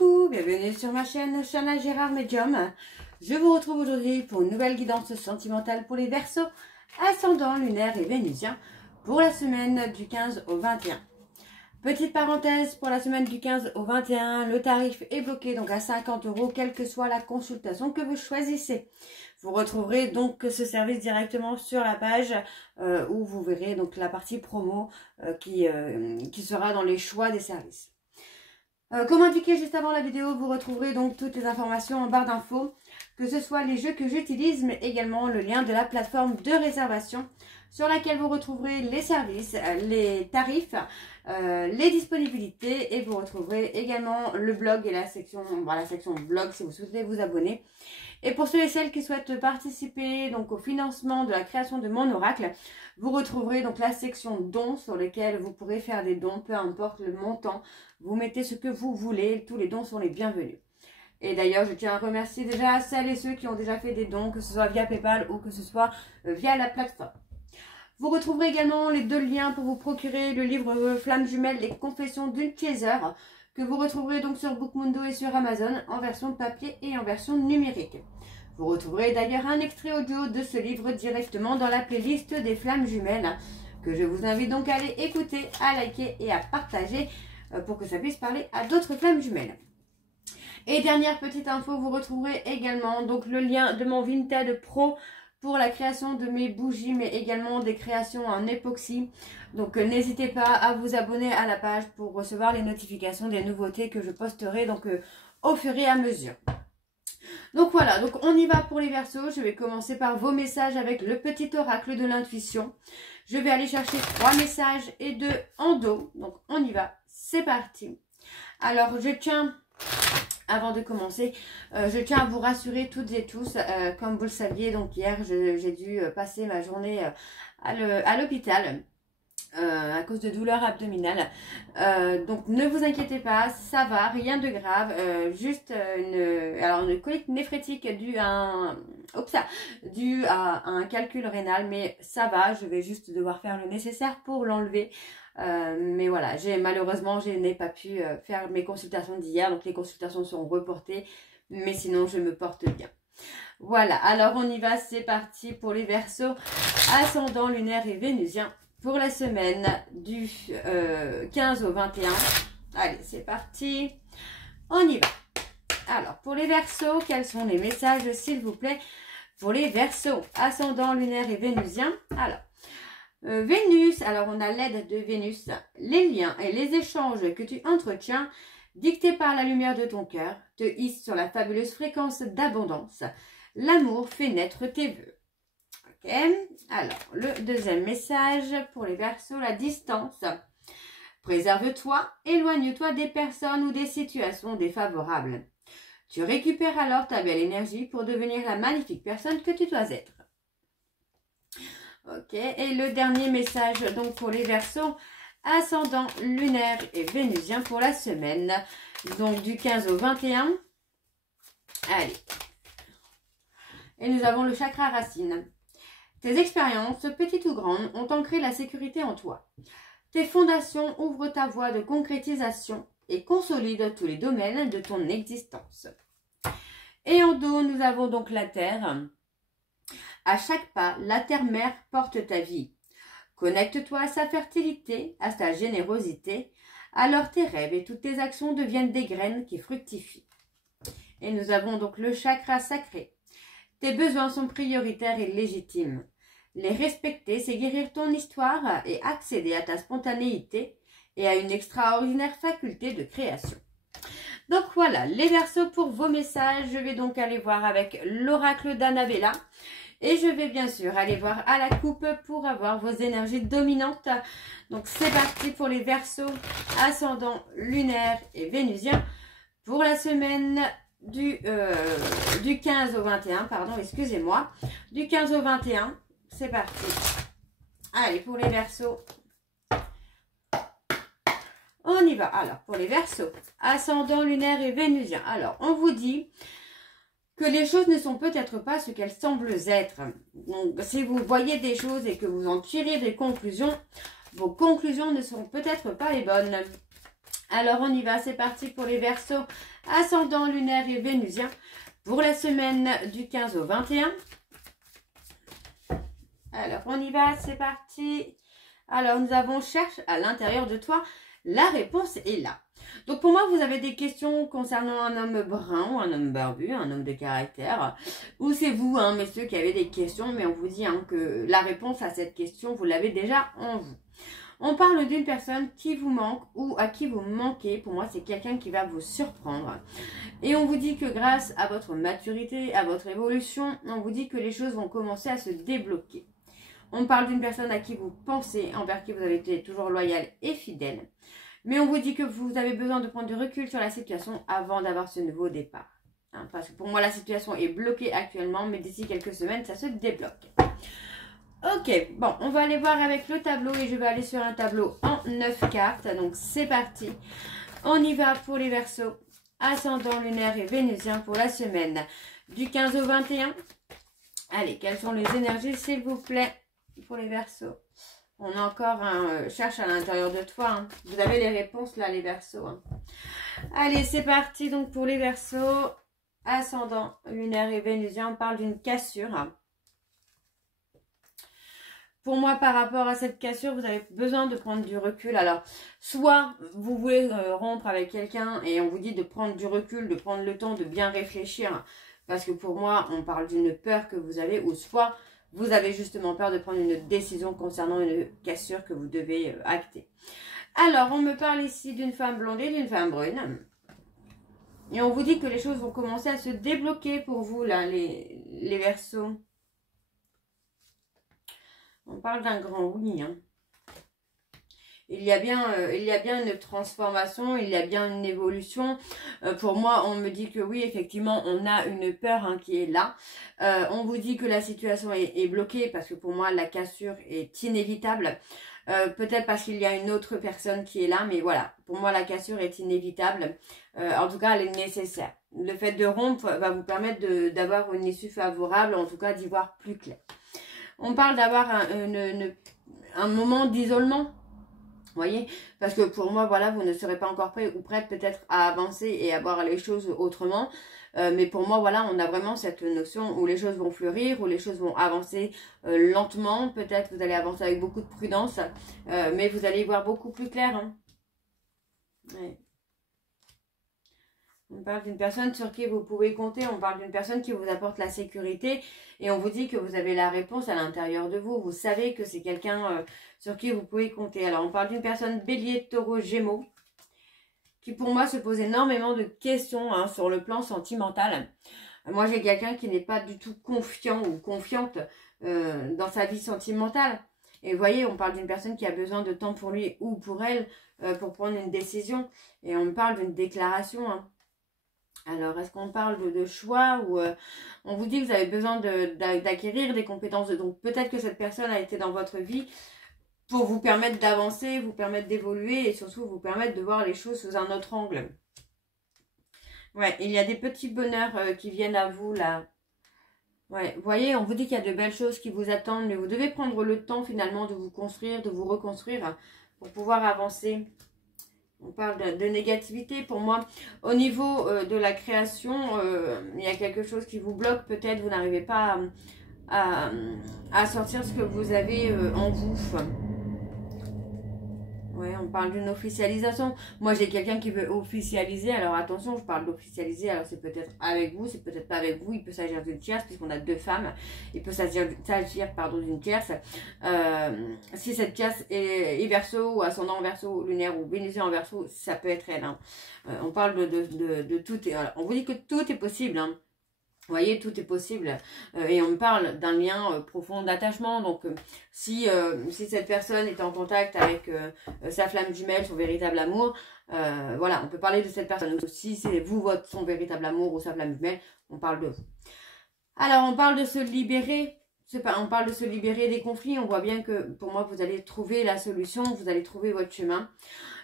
Coucou, bienvenue sur ma chaîne Chana Gérard Medium. Je vous retrouve aujourd'hui pour une nouvelle guidance sentimentale pour les Verseaux, ascendant lunaire et vénusien pour la semaine du 15 au 21. Petite parenthèse, pour la semaine du 15 au 21, le tarif est bloqué donc à 50 €, quelle que soit la consultation que vous choisissez. Vous retrouverez donc ce service directement sur la page où vous verrez donc la partie promo qui sera dans les choix des services. Comme indiqué juste avant la vidéo, vous retrouverez donc toutes les informations en barre d'infos, que ce soit les jeux que j'utilise, mais également le lien de la plateforme de réservation sur laquelle vous retrouverez les services, les tarifs, les disponibilités, et vous retrouverez également le blog et la section blog si vous souhaitez vous abonner. Et pour ceux et celles qui souhaitent participer donc au financement de la création de mon oracle, vous retrouverez donc la section dons sur laquelle vous pourrez faire des dons, peu importe le montant. Vous mettez ce que vous voulez, tous les dons sont les bienvenus. Et d'ailleurs, je tiens à remercier déjà celles et ceux qui ont déjà fait des dons, que ce soit via PayPal ou que ce soit via la plateforme. Vous retrouverez également les deux liens pour vous procurer le livre Flamme Jumelle, les confessions d'une chaser, que vous retrouverez donc sur Bookmundo et sur Amazon en version papier et en version numérique. Vous retrouverez d'ailleurs un extrait audio de ce livre directement dans la playlist des Flammes Jumelles, que je vous invite donc à aller écouter, à liker et à partager pour que ça puisse parler à d'autres Flammes Jumelles. Et dernière petite info, vous retrouverez également donc le lien de mon Vinted Pro pour la création de mes bougies, mais également des créations en époxy. Donc n'hésitez pas à vous abonner à la page pour recevoir les notifications des nouveautés que je posterai donc au fur et à mesure. Donc voilà, donc on y va pour les Verseaux. Je vais commencer par vos messages avec le petit oracle de l'intuition. Je vais aller chercher 3 messages et 2 en dos. Donc on y va, c'est parti. Alors je tiens... Avant de commencer, je tiens à vous rassurer toutes et tous, comme vous le saviez, donc hier j'ai dû passer ma journée à l'hôpital à cause de douleurs abdominales. Donc ne vous inquiétez pas, ça va, rien de grave, juste une colique néphrétique due à un calcul rénal, mais ça va, je vais juste devoir faire le nécessaire pour l'enlever. Mais voilà, malheureusement je n'ai pas pu faire mes consultations d'hier, donc les consultations seront reportées, mais sinon je me porte bien. Voilà, alors on y va, c'est parti pour les Verseaux, ascendant lunaire et vénusien pour la semaine du 15 au 21. Allez, c'est parti, on y va. Alors pour les Verseaux, quels sont les messages s'il vous plaît pour les Verseaux, ascendant lunaire et vénusien? Alors Vénus, alors on a l'aide de Vénus, les liens et les échanges que tu entretiens, dictés par la lumière de ton cœur, te hissent sur la fabuleuse fréquence d'abondance. L'amour fait naître tes vœux. Ok, alors le deuxième message pour les Verseaux, la distance. Préserve-toi, éloigne-toi des personnes ou des situations défavorables. Tu récupères alors ta belle énergie pour devenir la magnifique personne que tu dois être. Ok, et le dernier message donc pour les Verseaux, ascendant lunaire et vénusien pour la semaine, donc du 15 au 21. Allez. Et nous avons le chakra racine. Tes expériences, petites ou grandes, ont ancré la sécurité en toi. Tes fondations ouvrent ta voie de concrétisation et consolident tous les domaines de ton existence. Et en dos, nous avons donc la terre. À chaque pas, la terre-mère porte ta vie. Connecte-toi à sa fertilité, à sa générosité. Alors tes rêves et toutes tes actions deviennent des graines qui fructifient. Et nous avons donc le chakra sacré. Tes besoins sont prioritaires et légitimes. Les respecter, c'est guérir ton histoire et accéder à ta spontanéité et à une extraordinaire faculté de création. Donc voilà, les Verseaux pour vos messages. Je vais donc aller voir avec l'oracle d'Annabella. Et je vais bien sûr aller voir à la coupe pour avoir vos énergies dominantes. Donc c'est parti pour les Verseaux, ascendant lunaire et vénusien pour la semaine du 15 au 21, pardon, excusez-moi, du 15 au 21, c'est parti. Allez, pour les Verseaux, on y va. Alors, pour les Verseaux, ascendant lunaire et vénusien, alors on vous dit que les choses ne sont peut-être pas ce qu'elles semblent être. Donc, si vous voyez des choses et que vous en tirez des conclusions, vos conclusions ne seront peut-être pas les bonnes. Alors, on y va, c'est parti pour les Verseaux, ascendant lunaire et vénusien pour la semaine du 15 au 21. Alors, on y va, c'est parti. Alors, nous avons cherche à l'intérieur de toi. La réponse est là. Donc, pour moi, vous avez des questions concernant un homme brun ou un homme barbu, un homme de caractère. Ou c'est vous, hein, messieurs, qui avez des questions, mais on vous dit hein, que la réponse à cette question, vous l'avez déjà en vous. On parle d'une personne qui vous manque ou à qui vous manquez. Pour moi, c'est quelqu'un qui va vous surprendre. Et on vous dit que grâce à votre maturité, à votre évolution, on vous dit que les choses vont commencer à se débloquer. On parle d'une personne à qui vous pensez, envers qui vous avez été toujours loyal et fidèle. Mais on vous dit que vous avez besoin de prendre du recul sur la situation avant d'avoir ce nouveau départ. Hein, parce que pour moi, la situation est bloquée actuellement, mais d'ici quelques semaines, ça se débloque. Ok, bon, on va aller voir avec le tableau et je vais aller sur un tableau en 9 cartes. Donc, c'est parti. On y va pour les Verseaux, ascendant lunaire et vénusien pour la semaine du 15 au 21. Allez, quelles sont les énergies, s'il vous plaît, pour les Verseaux? On a encore un cherche à l'intérieur de toi. Hein. Vous avez les réponses là, les Verseaux. Hein. Allez, c'est parti donc pour les Verseaux, ascendant lunaire et vénusien. On parle d'une cassure. Pour moi, par rapport à cette cassure, vous avez besoin de prendre du recul. Alors, soit vous voulez rompre avec quelqu'un et on vous dit de prendre du recul, de prendre le temps de bien réfléchir. Parce que pour moi, on parle d'une peur que vous avez. Ou soit vous avez justement peur de prendre une décision concernant une cassure que vous devez acter. Alors, on me parle ici d'une femme blonde et d'une femme brune. Et on vous dit que les choses vont commencer à se débloquer pour vous, là, les Verseaux. On parle d'un grand oui. Hein. Il y a bien une transformation, il y a bien une évolution. Pour moi, on me dit que oui, effectivement, on a une peur hein, qui est là. On vous dit que la situation est bloquée parce que pour moi, la cassure est inévitable. Peut-être parce qu'il y a une autre personne qui est là, mais voilà, pour moi, la cassure est inévitable. En tout cas, elle est nécessaire. Le fait de rompre va vous permettre d'avoir une issue favorable, en tout cas d'y voir plus clair. On parle d'avoir un moment d'isolement. Vous voyez, parce que pour moi, voilà, vous ne serez pas encore prêt ou prête peut-être à avancer et à voir les choses autrement. Mais pour moi, voilà, on a vraiment cette notion où les choses vont fleurir, où les choses vont avancer lentement. Peut-être vous allez avancer avec beaucoup de prudence, mais vous allez y voir beaucoup plus clair. Hein. Ouais. On parle d'une personne sur qui vous pouvez compter, on parle d'une personne qui vous apporte la sécurité et on vous dit que vous avez la réponse à l'intérieur de vous. Vous savez que c'est quelqu'un sur qui vous pouvez compter. Alors, on parle d'une personne bélier, taureau, gémeaux qui pour moi se pose énormément de questions hein, sur le plan sentimental. Moi, j'ai quelqu'un qui n'est pas du tout confiant ou confiante dans sa vie sentimentale. Et vous voyez, on parle d'une personne qui a besoin de temps pour lui ou pour elle pour prendre une décision. Et on me parle d'une déclaration, hein. Alors, est-ce qu'on parle de choix ou on vous dit que vous avez besoin d'acquérir des compétences. Donc, peut-être que cette personne a été dans votre vie pour vous permettre d'avancer, vous permettre d'évoluer et surtout vous permettre de voir les choses sous un autre angle. Ouais, il y a des petits bonheurs qui viennent à vous là. Ouais, vous voyez, on vous dit qu'il y a de belles choses qui vous attendent, mais vous devez prendre le temps finalement de vous construire, de vous reconstruire pour pouvoir avancer. On parle de négativité pour moi. Au niveau de la création, il y a quelque chose qui vous bloque. Peut-être vous n'arrivez pas à sortir ce que vous avez en vous. Ouais, on parle d'une officialisation. Moi, j'ai quelqu'un qui veut officialiser. Alors, attention, je parle d'officialiser. Alors, c'est peut-être avec vous, c'est peut-être pas avec vous. Il peut s'agir d'une tierce, puisqu'on a deux femmes. Il peut s'agir d'une tierce. Si cette tierce est Verseau, ou ascendant en Verseau, lunaire, ou vénusien en Verseau, ça peut être elle. Hein. On parle de tout. On vous dit que tout est possible. Hein. Vous voyez, tout est possible et on me parle d'un lien profond d'attachement. Donc, si cette personne est en contact avec sa flamme jumelle, son véritable amour, voilà, on peut parler de cette personne. Si c'est vous, son véritable amour ou sa flamme jumelle, on parle de vous. Alors, on parle de se libérer. On parle de se libérer des conflits. On voit bien que, pour moi, vous allez trouver la solution, vous allez trouver votre chemin.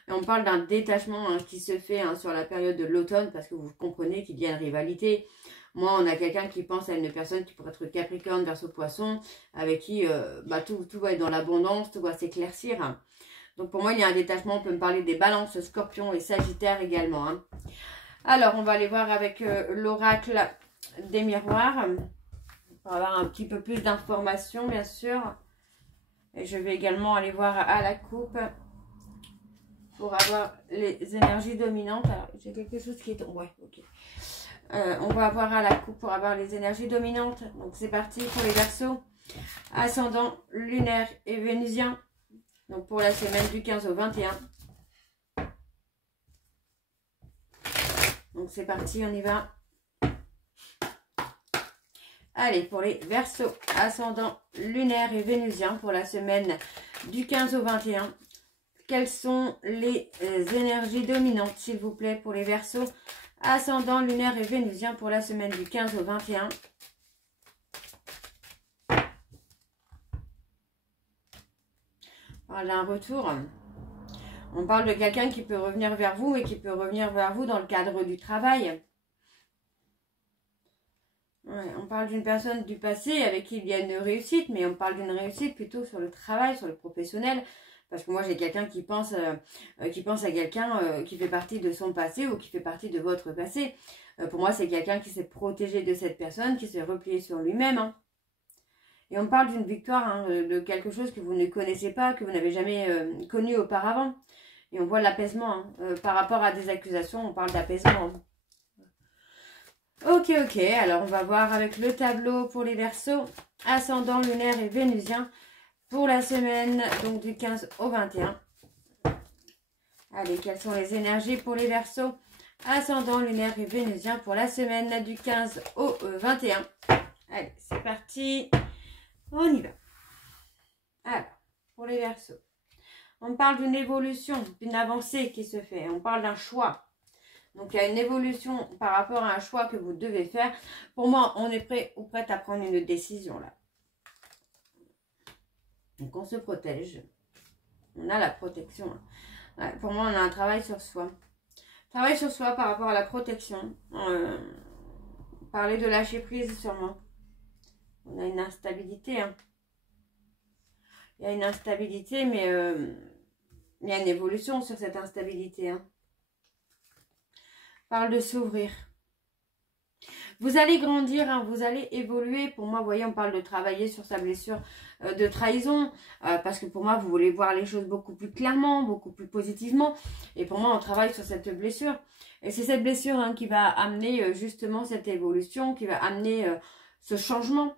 Et on parle d'un détachement hein, qui se fait hein, sur la période de l'automne parce que vous comprenez qu'il y a une rivalité. Moi, on a quelqu'un qui pense à une personne qui pourrait être Capricorne, Verseau, Poisson, avec qui tout va être dans l'abondance, tout va s'éclaircir. Donc pour moi, il y a un détachement, on peut me parler des Balances, Scorpions et Sagittaires également. Hein. Alors, on va aller voir avec l'oracle des miroirs. Pour avoir un petit peu plus d'informations, bien sûr. Et je vais également aller voir à la coupe pour avoir les énergies dominantes. Alors, j'ai quelque chose qui est tombé. Ouais, ok. On va voir à la coupe pour avoir les énergies dominantes. Donc, c'est parti pour les Verseaux. Ascendant, lunaire et vénusien. Donc, pour la semaine du 15 au 21. Donc, c'est parti, on y va. Allez, pour les Verseaux, ascendant, lunaire et vénusien pour la semaine du 15 au 21. Quelles sont les énergies dominantes, s'il vous plaît, pour les Verseaux, ascendant, lunaire et vénusien pour la semaine du 15 au 21. On parle d'un retour. On parle de quelqu'un qui peut revenir vers vous et qui peut revenir vers vous dans le cadre du travail. Ouais, on parle d'une personne du passé avec qui il y a une réussite, mais on parle d'une réussite plutôt sur le travail, sur le professionnel. Parce que moi, j'ai quelqu'un qui pense à quelqu'un qui fait partie de son passé ou qui fait partie de votre passé. Pour moi, c'est quelqu'un qui s'est protégé de cette personne, qui s'est replié sur lui-même. Hein. Et on parle d'une victoire, hein, de quelque chose que vous ne connaissez pas, que vous n'avez jamais connu auparavant. Et on voit l'apaisement. Hein. Par rapport à des accusations, on parle d'apaisement. Hein. Ok, alors on va voir avec le tableau pour les Verseaux, ascendant, lunaire et vénusien pour la semaine donc du 15 au 21. Allez, quelles sont les énergies pour les Verseaux, ascendant, lunaire et vénusien pour la semaine du 15 au 21. Allez, c'est parti, on y va. Alors, pour les Verseaux, on parle d'une évolution, d'une avancée qui se fait, on parle d'un choix. Donc, il y a une évolution par rapport à un choix que vous devez faire. Pour moi, on est prêt ou prête à prendre une décision là. Donc, on se protège. On a la protection. Ouais, pour moi, on a un travail sur soi. Travail sur soi par rapport à la protection. Parler de lâcher prise sûrement. On a une instabilité. Hein. Il y a une instabilité, mais il y a une évolution sur cette instabilité. Hein. Parle de s'ouvrir. Vous allez grandir, hein, vous allez évoluer. Pour moi, vous voyez, on parle de travailler sur sa blessure de trahison. Parce que pour moi, vous voulez voir les choses beaucoup plus clairement, beaucoup plus positivement. Et pour moi, on travaille sur cette blessure. Et c'est cette blessure hein, qui va amener justement cette évolution, qui va amener ce changement.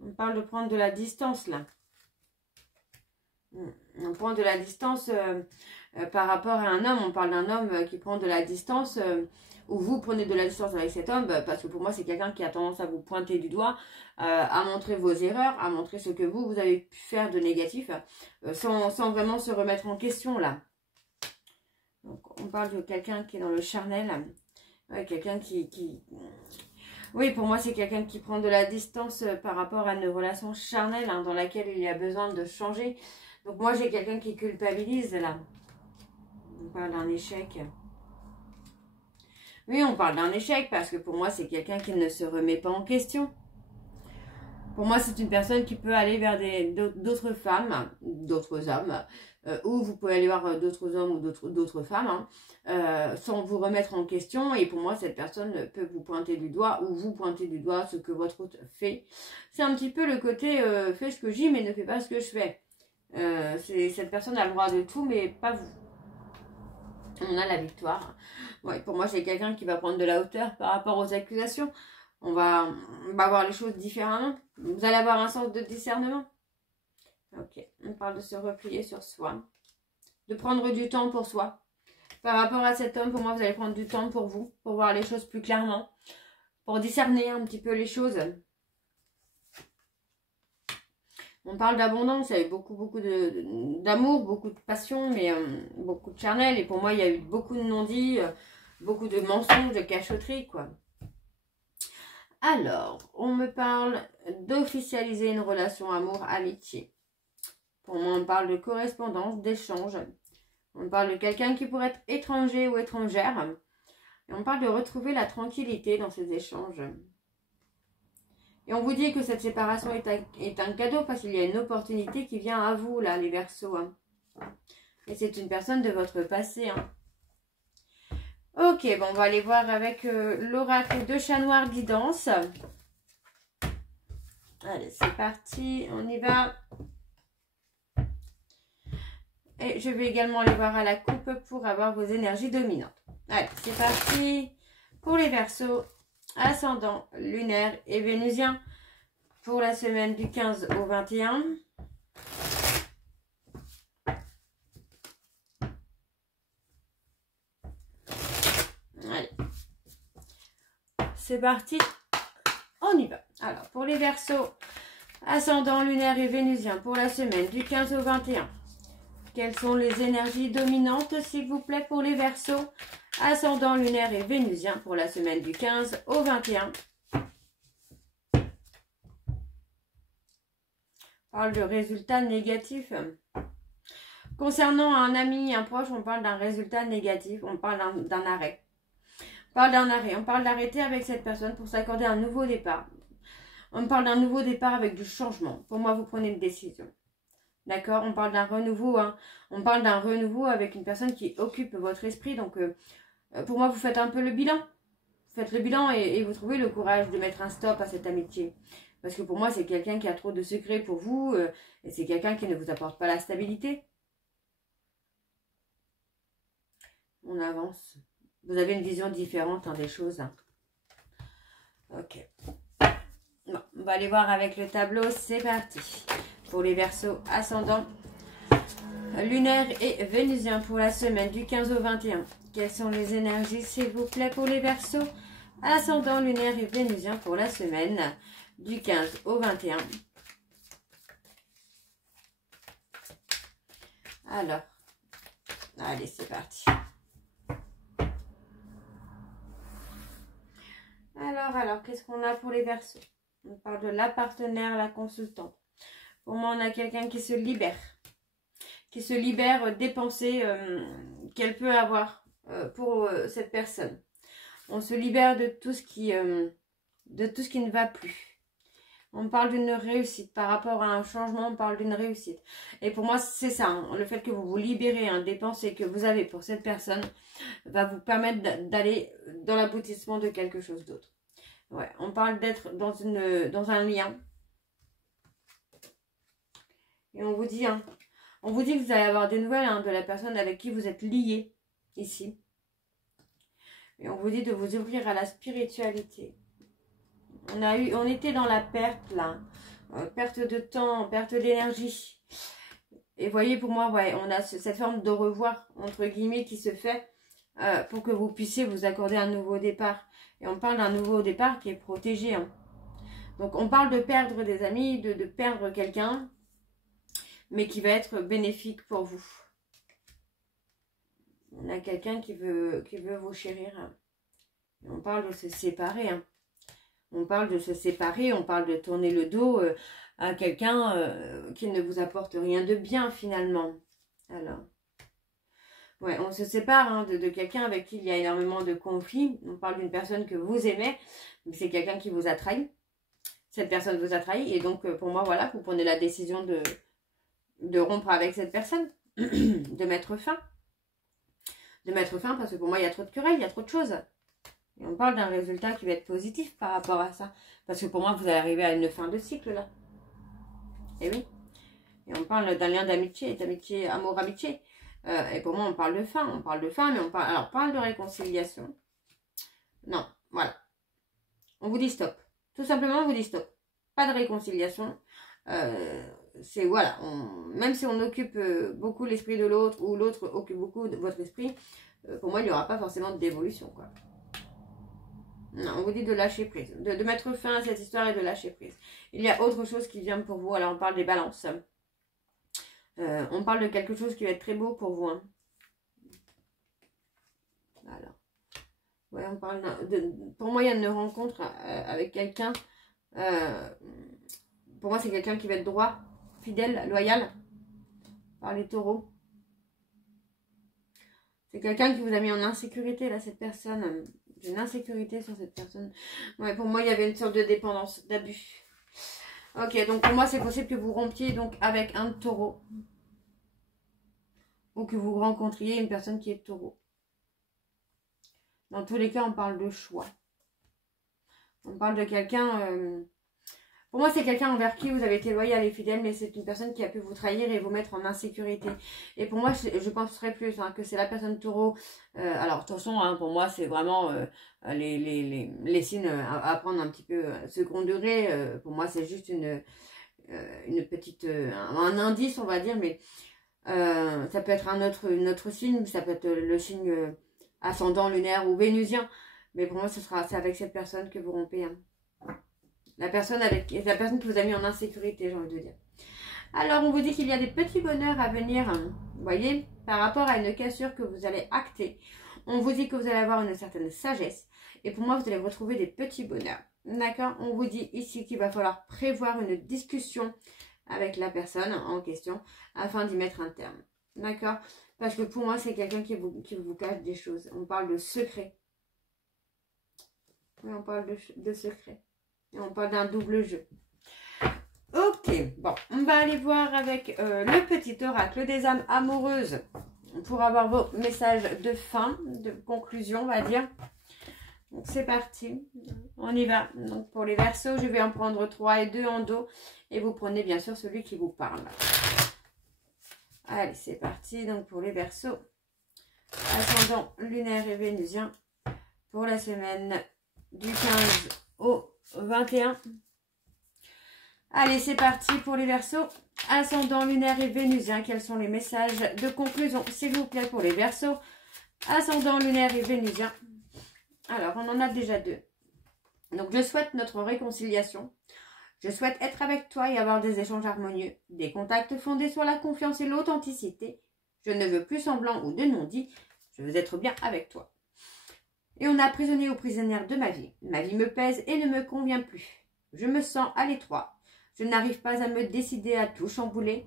On parle de prendre de la distance, là. On prend de la distance par rapport à un homme. On parle d'un homme qui prend de la distance ou vous prenez de la distance avec cet homme parce que pour moi, c'est quelqu'un qui a tendance à vous pointer du doigt, à montrer vos erreurs, à montrer ce que vous avez pu faire de négatif sans vraiment se remettre en question, là. Donc, on parle de quelqu'un qui est dans le charnel. Ouais, quelqu'un qui... Oui, pour moi, c'est quelqu'un qui prend de la distance par rapport à une relation charnelle hein, dans laquelle il y a besoin de changer. Donc moi, j'ai quelqu'un qui culpabilise là. On parle d'un échec. Oui, on parle d'un échec parce que pour moi, c'est quelqu'un qui ne se remet pas en question. Pour moi, c'est une personne qui peut aller vers d'autres femmes, d'autres hommes, ou vous pouvez aller voir d'autres hommes ou d'autres femmes, hein, sans vous remettre en question. Et pour moi, cette personne peut vous pointer du doigt ou vous pointer du doigt ce que votre autre fait. C'est un petit peu le côté fais ce que je dis, mais ne fais pas ce que je fais. Cette personne a le droit de tout, mais pas vous. On a la victoire. Ouais, pour moi, c'est quelqu'un qui va prendre de la hauteur par rapport aux accusations. On va voir les choses différemment. Vous allez avoir un sens de discernement. Ok, on parle de se replier sur soi. De prendre du temps pour soi. Par rapport à cet homme, pour moi, vous allez prendre du temps pour vous. Pour voir les choses plus clairement. Pour discerner un petit peu les choses. On parle d'abondance, il y a eu beaucoup d'amour, beaucoup de passion, mais beaucoup de charnel. Et pour moi, il y a eu beaucoup de non-dits, beaucoup de mensonges, de cachotteries, quoi. Alors, on me parle d'officialiser une relation amour-amitié. Pour moi, on parle de correspondance, d'échange. On parle de quelqu'un qui pourrait être étranger ou étrangère. Et on parle de retrouver la tranquillité dans ces échanges. Et on vous dit que cette séparation est un cadeau parce qu'il y a une opportunité qui vient à vous, là, les Verseaux. Hein. Et c'est une personne de votre passé. Hein. Ok, bon, on va aller voir avec l'oracle de Chat Noir Guidance. Allez, c'est parti, on y va. Et je vais également aller voir à la coupe pour avoir vos énergies dominantes. Allez, c'est parti pour les Verseaux, ascendant, lunaire et vénusien pour la semaine du 15 au 21. Allez, c'est parti, on y va. Alors, pour les Verseaux, ascendant, lunaire et vénusien pour la semaine du 15 au 21. Quelles sont les énergies dominantes, s'il vous plaît, pour les Verseaux, ascendant, lunaire et vénusien pour la semaine du 15 au 21. On parle de résultats négatifs. Concernant un ami, un proche, on parle d'un résultat négatif, on parle d'un arrêt. On parle d'arrêter avec cette personne pour s'accorder un nouveau départ. On parle d'un nouveau départ avec du changement. Pour moi, vous prenez une décision. D'accord? On parle d'un renouveau. Hein. On parle d'un renouveau avec une personne qui occupe votre esprit. Donc, pour moi, vous faites un peu le bilan. Vous faites le bilan et vous trouvez le courage de mettre un stop à cette amitié. Parce que pour moi, c'est quelqu'un qui a trop de secrets pour vous. Et c'est quelqu'un qui ne vous apporte pas la stabilité. On avance. Vous avez une vision différente des choses. Hein. Ok. Bon, on va aller voir avec le tableau. C'est parti. Pour les Verseaux ascendants, lunaire et vénusien pour la semaine du 15 au 21. Quelles sont les énergies, s'il vous plaît, pour les Verseaux ascendant, lunaire et vénusien pour la semaine du 15 au 21. Alors, allez, c'est parti. Alors, qu'est-ce qu'on a pour les Verseaux? On parle de la partenaire, la consultante. Pour moi, on a quelqu'un qui se libère. Qui se libère des pensées qu'elle peut avoir pour cette personne. On se libère de tout ce qui ne va plus. On parle d'une réussite. Par rapport à un changement, on parle d'une réussite. Et pour moi, c'est ça. Hein, le fait que vous vous libérez des pensées que vous avez pour cette personne va vous permettre d'aller dans l'aboutissement de quelque chose d'autre. Ouais, on parle d'être dans un lien. Et on vous dit que vous allez avoir des nouvelles de la personne avec qui vous êtes lié ici. Et on vous dit de vous ouvrir à la spiritualité. On était dans la perte là. Perte de temps, perte d'énergie. Et voyez, pour moi, ouais, on a cette forme de revoir, entre guillemets, qui se fait pour que vous puissiez vous accorder un nouveau départ. Et on parle d'un nouveau départ qui est protégé. Hein. Donc, on parle de perdre des amis, de perdre quelqu'un, mais qui va être bénéfique pour vous. On a quelqu'un qui veut vous chérir. Hein. On parle de se séparer. Hein. On parle de se séparer, on parle de tourner le dos à quelqu'un qui ne vous apporte rien de bien finalement. Alors, ouais, on se sépare de quelqu'un avec qui il y a énormément de conflits. On parle d'une personne que vous aimez, mais c'est quelqu'un qui vous a trahi. Cette personne vous a trahi et donc pour moi, voilà, vous prenez la décision de rompre avec cette personne, de mettre fin. De mettre fin parce que pour moi, il y a trop de querelles, il y a trop de choses. Et on parle d'un résultat qui va être positif par rapport à ça. Parce que pour moi, vous allez arriver à une fin de cycle, là. Et oui. Et on parle d'un lien d'amitié, amour-amitié. Et pour moi, on parle de fin. On parle de fin, mais on parle de réconciliation. Non, voilà. On vous dit stop. Tout simplement, on vous dit stop. Pas de réconciliation. C'est, voilà. Même si on occupe beaucoup l'esprit de l'autre, ou l'autre occupe beaucoup de votre esprit, pour moi, il n'y aura pas forcément d'évolution, quoi. Non, on vous dit de lâcher prise, de mettre fin à cette histoire et de lâcher prise. Il y a autre chose qui vient pour vous. Alors, on parle des balances. On parle de quelque chose qui va être très beau pour vous. Hein. Alors, ouais, on parle pour moi, il y a une rencontre avec quelqu'un. Pour moi, c'est quelqu'un qui va être droit, fidèle, loyal. Par les taureaux. C'est quelqu'un qui vous a mis en insécurité, là, cette personne. J'ai une insécurité sur cette personne. Ouais, pour moi, il y avait une sorte de dépendance, d'abus. Ok, donc pour moi, c'est possible que vous rompiez donc avec un taureau. Ou que vous rencontriez une personne qui est taureau. Dans tous les cas, on parle de choix. On parle de quelqu'un... pour moi, c'est quelqu'un envers qui vous avez été loyal et fidèle, mais c'est une personne qui a pu vous trahir et vous mettre en insécurité. Et pour moi, je penserais plus que c'est la personne taureau. Alors, attention, pour moi, c'est vraiment les signes à prendre un petit peu second degré. Pour moi, c'est juste une petite... un indice, on va dire, mais ça peut être un autre signe, ça peut être le signe ascendant, lunaire ou vénusien. Mais pour moi, c'est avec cette personne que vous rompez. Hein. La personne qui vous a mis en insécurité, j'ai envie de dire. Alors, on vous dit qu'il y a des petits bonheurs à venir, hein, vous voyez, par rapport à une cassure que vous allez acter. On vous dit que vous allez avoir une certaine sagesse. Et pour moi, vous allez retrouver des petits bonheurs. D'accord? On vous dit ici qu'il va falloir prévoir une discussion avec la personne en question afin d'y mettre un terme. D'accord? Parce que pour moi, c'est quelqu'un qui vous cache des choses. On parle de secret. Oui, on parle de secret. Et on parle d'un double jeu. Ok, bon, on va aller voir avec le petit oracle des âmes amoureuses pour avoir vos messages de fin, de conclusion, on va dire. Donc c'est parti, on y va. Donc pour les Verseaux, je vais en prendre 3 et 2 en dos. Et vous prenez bien sûr celui qui vous parle. Allez, c'est parti. Donc pour les Verseaux, ascendant lunaire et vénusien, pour la semaine du 15 au 21. Allez, c'est parti pour les Verseaux, ascendant lunaire et vénusien. Quels sont les messages de conclusion, s'il vous plaît, pour les Verseaux, ascendant lunaire et vénusien? Alors, on en a déjà 2. Donc, je souhaite notre réconciliation. Je souhaite être avec toi et avoir des échanges harmonieux, des contacts fondés sur la confiance et l'authenticité. Je ne veux plus semblant ou de non-dit. Je veux être bien avec toi. Et on a prisonnier ou prisonnière de ma vie. Ma vie me pèse et ne me convient plus. Je me sens à l'étroit. Je n'arrive pas à me décider à tout chambouler.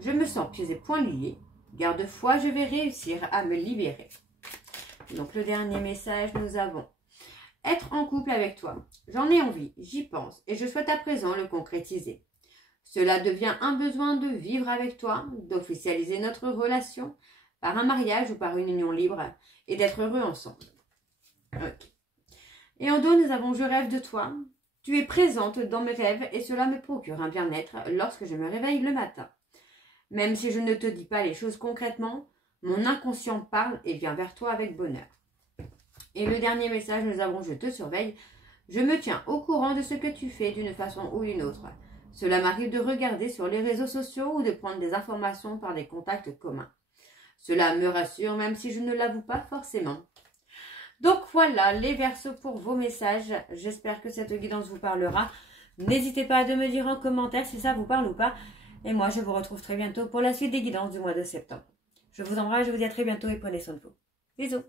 Je me sens pieds et poings liés. Garde foi, je vais réussir à me libérer. Donc le dernier message, nous avons être en couple avec toi. J'en ai envie, j'y pense et je souhaite à présent le concrétiser. Cela devient un besoin de vivre avec toi, d'officialiser notre relation par un mariage ou par une union libre et d'être heureux ensemble. Ok. Et en dos, nous avons je rêve de toi. Tu es présente dans mes rêves et cela me procure un bien-être lorsque je me réveille le matin. Même si je ne te dis pas les choses concrètement, mon inconscient parle et vient vers toi avec bonheur. Et le dernier message, nous avons je te surveille. Je me tiens au courant de ce que tu fais d'une façon ou d'une autre. Cela m'arrive de regarder sur les réseaux sociaux ou de prendre des informations par des contacts communs. Cela me rassure même si je ne l'avoue pas forcément. Donc voilà les Verseaux pour vos messages. J'espère que cette guidance vous parlera. N'hésitez pas à me dire en commentaire si ça vous parle ou pas. Et moi, je vous retrouve très bientôt pour la suite des guidances du mois de septembre. Je vous embrasse, je vous dis à très bientôt et prenez soin de vous. Bisous.